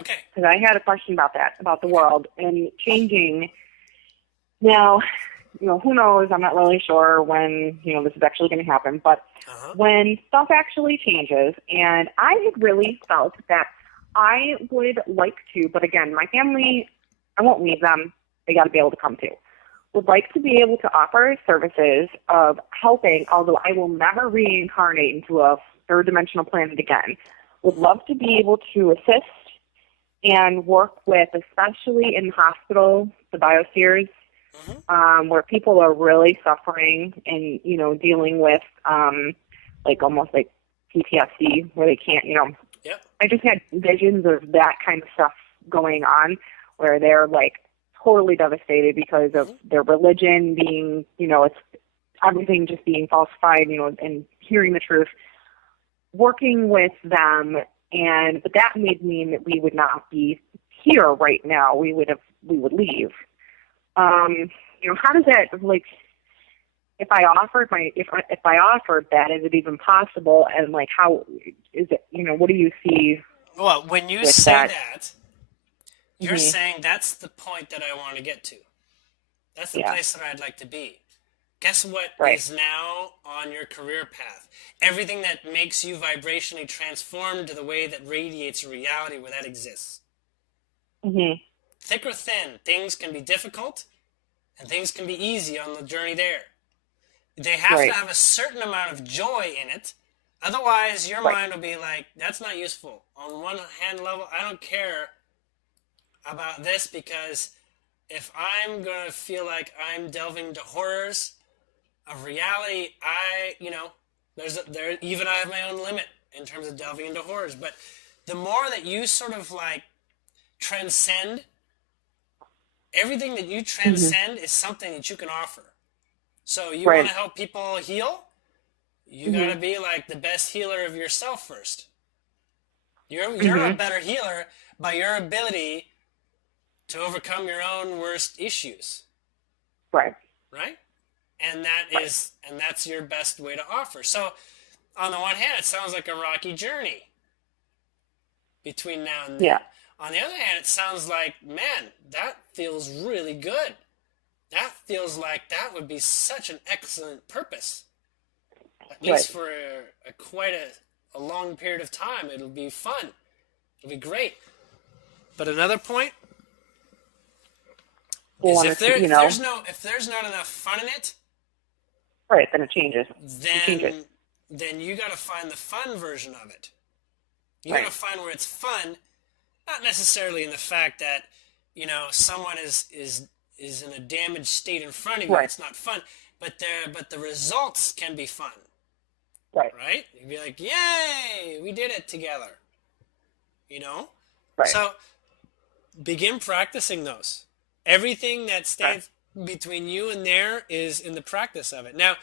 Okay. because I had a question about that, about the world and changing. Now, who knows? I'm not really sure when, this is actually going to happen, but when stuff actually changes, and I had really felt that I would like to, but again, my family, I won't leave them. They got to be able to come too. Would like to be able to offer services of helping, although I will never reincarnate into a third dimensional planet again. Would love to be able to assist and work with, especially in the hospital, the biospheres, where people are really suffering and, dealing with almost like PTSD, where they can't, Yep. I just had visions of that kind of stuff going on where they're like totally devastated because of their religion being, it's everything just being falsified, and hearing the truth, working with them. But that would mean that we would not be here right now. We would leave. How does that, if I offered that, is it even possible? And how is it, what do you see? Well, when you say that, you're saying that's the point that I want to get to. That's the place that I'd like to be. Guess what is now on your career path? Everything that makes you vibrationally transformed to the way that radiates reality where that exists. Thick or thin, things can be difficult and things can be easy on the journey there. They have to have a certain amount of joy in it. Otherwise, your mind will be like, that's not useful. On one hand level, I don't care about this because if I'm going to feel like I'm delving into horrors of reality, even I have my own limit in terms of delving into horrors. But the more that you sort of transcend, everything that you transcend is something that you can offer. So you want to help people heal? You got to be like the best healer of yourself first. You're a better healer by your ability to overcome your own worst issues. Right? And that's your best way to offer. So on the one hand, it sounds like a rocky journey between now and then. On the other hand, it sounds like, man, that feels really good. That feels like that would be such an excellent purpose. At least for quite a long period of time. It'll be fun. It'll be great. But another point is if there's not enough fun in it, then it changes. Then you got to find the fun version of it. You got to find where it's fun, not necessarily in the fact that someone is in a damaged state in front of you. It's not fun, but the results can be fun. Right? You'd be like, yay, we did it together. So begin practicing those. Everything that stands between you and there is in the practice of it. Now,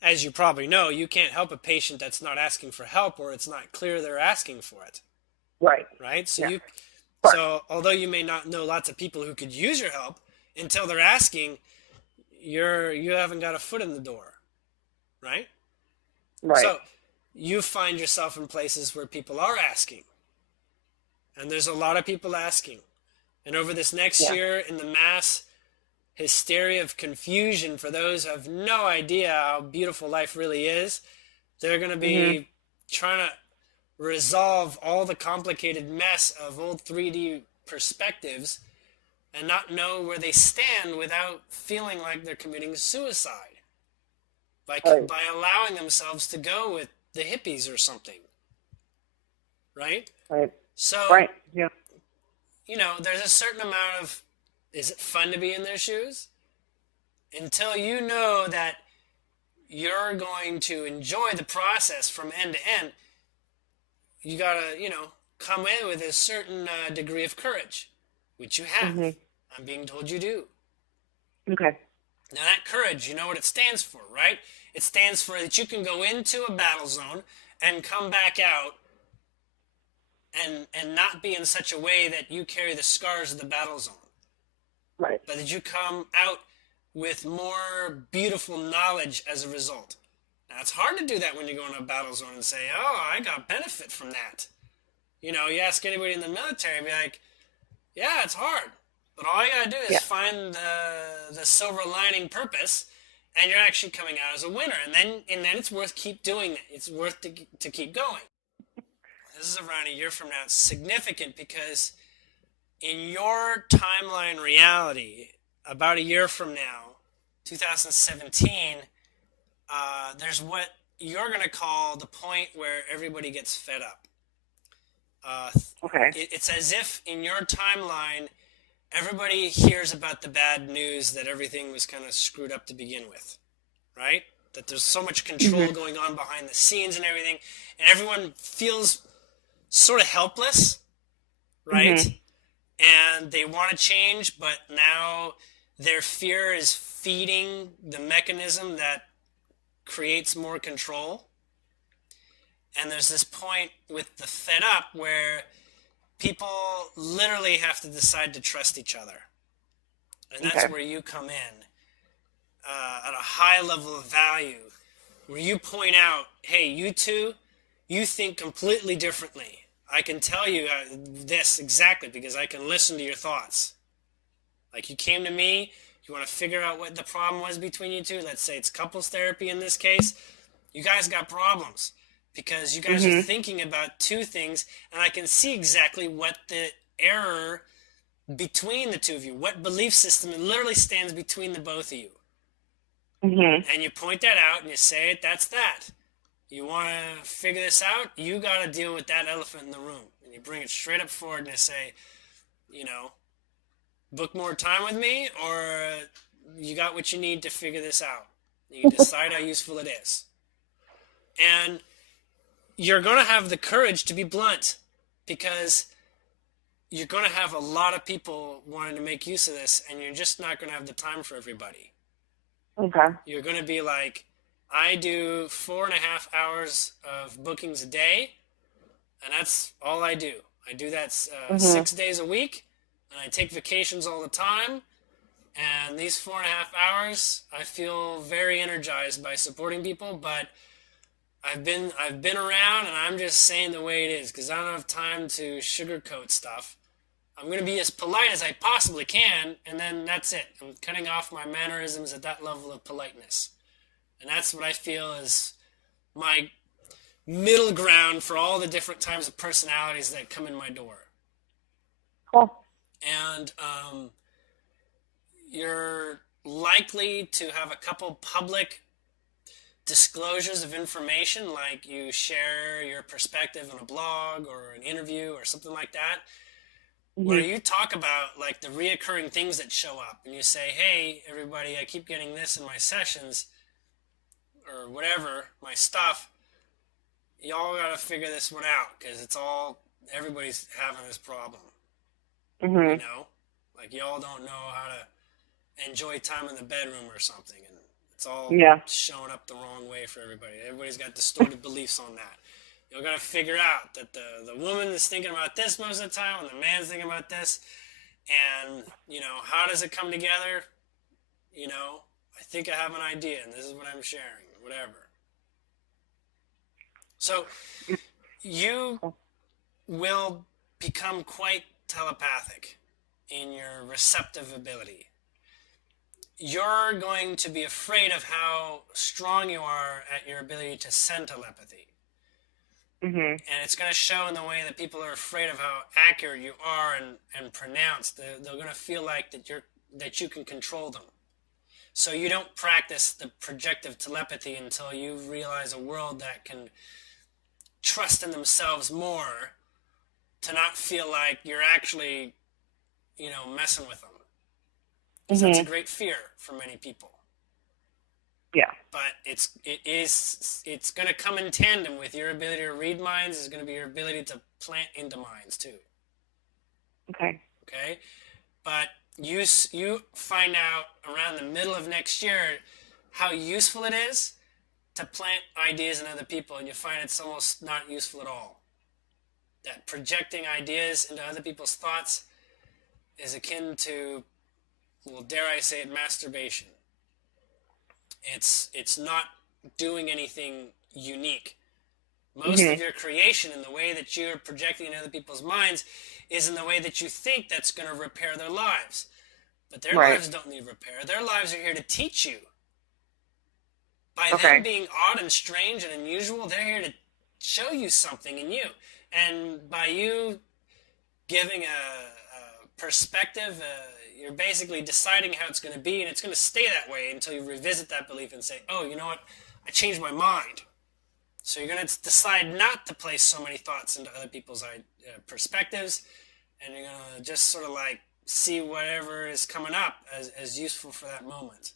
as you probably know, you can't help a patient that's not asking for help or it's not clear they're asking for it. Right? So so although you may not know lots of people who could use your help, until they're asking, you haven't got a foot in the door. Right? So you find yourself in places where people are asking. And there's a lot of people asking. And over this next year, in the mass hysteria of confusion for those who have no idea how beautiful life really is, they're going to be trying to resolve all the complicated mess of old 3D perspectives and not know where they stand without feeling like they're committing suicide by allowing themselves to go with the hippies or something. So there's a certain amount of, is it fun to be in their shoes? Until you know that you're going to enjoy the process from end to end, you gotta, come in with a certain degree of courage, which you have. I'm being told you do. Now that courage, you know what it stands for, right? It stands for that you can go into a battle zone and come back out and not be in such a way that you carry the scars of the battle zone. But that you come out with more beautiful knowledge as a result. Now, it's hard to do that when you go into a battle zone and say, oh, I got benefit from that. You ask anybody in the military, be like, yeah, it's hard, but all you gotta do is find the silver lining purpose, and you're actually coming out as a winner. And then it's worth keep doing it. It's worth to keep going. This is around a year from now. It's significant because in your timeline reality, about a year from now, 2017, there's what you're going to call the point where everybody gets fed up. Okay. It's as if in your timeline, everybody hears about the bad news that everything was kind of screwed up to begin with, right? That there's so much control going on behind the scenes and everything, and everyone feels sort of helpless, right? And they want to change, but now their fear is feeding the mechanism that creates more control. And there's this point with the fed up where people literally have to decide to trust each other. And that's where you come in at a high level of value, where you point out, hey, you two, you think completely differently. I can tell you this exactly because I can listen to your thoughts. Like, you came to me, you want to figure out what the problem was between you two. Let's say it's couples therapy in this case. You guys got problems because you guys are thinking about two things, and I can see exactly what the error between the two of you, what belief system literally stands between the both of you. And you point that out and you say it, that's that. You want to figure this out, you got to deal with that elephant in the room. And you bring it straight up forward and you say, book more time with me, or you got what you need to figure this out. You can decide how useful it is. And you're going to have the courage to be blunt, because you're going to have a lot of people wanting to make use of this, and you're just not going to have the time for everybody. Okay. You're going to be like, I do 4.5 hours of bookings a day, and that's all I do. I do that 6 days a week, and I take vacations all the time. And these 4.5 hours, I feel very energized by supporting people, but I've been around, and I'm just saying the way it is because I don't have time to sugarcoat stuff. I'm going to be as polite as I possibly can, and then that's it. I'm cutting off my mannerisms at that level of politeness. And that's what I feel is my middle ground for all the different types of personalities that come in my door. Cool. And you're likely to have a couple public disclosures of information, like you share your perspective on a blog or an interview or something like that, where you talk about like the reoccurring things that show up, and you say, hey, everybody, I keep getting this in my sessions or whatever, my stuff. Y'all got to figure this one out because everybody's having this problem. Like y'all don't know how to enjoy time in the bedroom or something, and it's all showing up the wrong way for everybody. Everybody's got distorted beliefs on that. You've got to figure out that the woman is thinking about this most of the time, and the man's thinking about this, and how does it come together? I think I have an idea, and this is what I'm sharing, or whatever. So you will become quite telepathic in your receptive ability. You're going to be afraid of how strong you are at your ability to send telepathy. And it's going to show in the way that people are afraid of how accurate you are and pronounced. They're going to feel like that you can control them. So you don't practice the projective telepathy until you realize a world that can trust in themselves more to not feel like you're actually, messing with them. Because that's a great fear for many people. Yeah. But it's going to come in tandem with your ability to read minds. It's going to be your ability to plant into minds too. Okay. Okay? But you find out around the middle of next year how useful it is to plant ideas in other people, and you find it's almost not useful at all. That projecting ideas into other people's thoughts is akin to, well, dare I say it, masturbation. It's not doing anything unique. Most of your creation and the way that you're projecting in other people's minds is in the way that you think that's going to repair their lives. But their lives don't need repair. Their lives are here to teach you. By them being odd and strange and unusual, they're here to show you something in you. And by you giving a perspective, you're basically deciding how it's going to be, and it's going to stay that way until you revisit that belief and say, oh, you know what? I changed my mind. So you're going to decide not to place so many thoughts into other people's perspectives, and you're going to just sort of like see whatever is coming up as useful for that moment.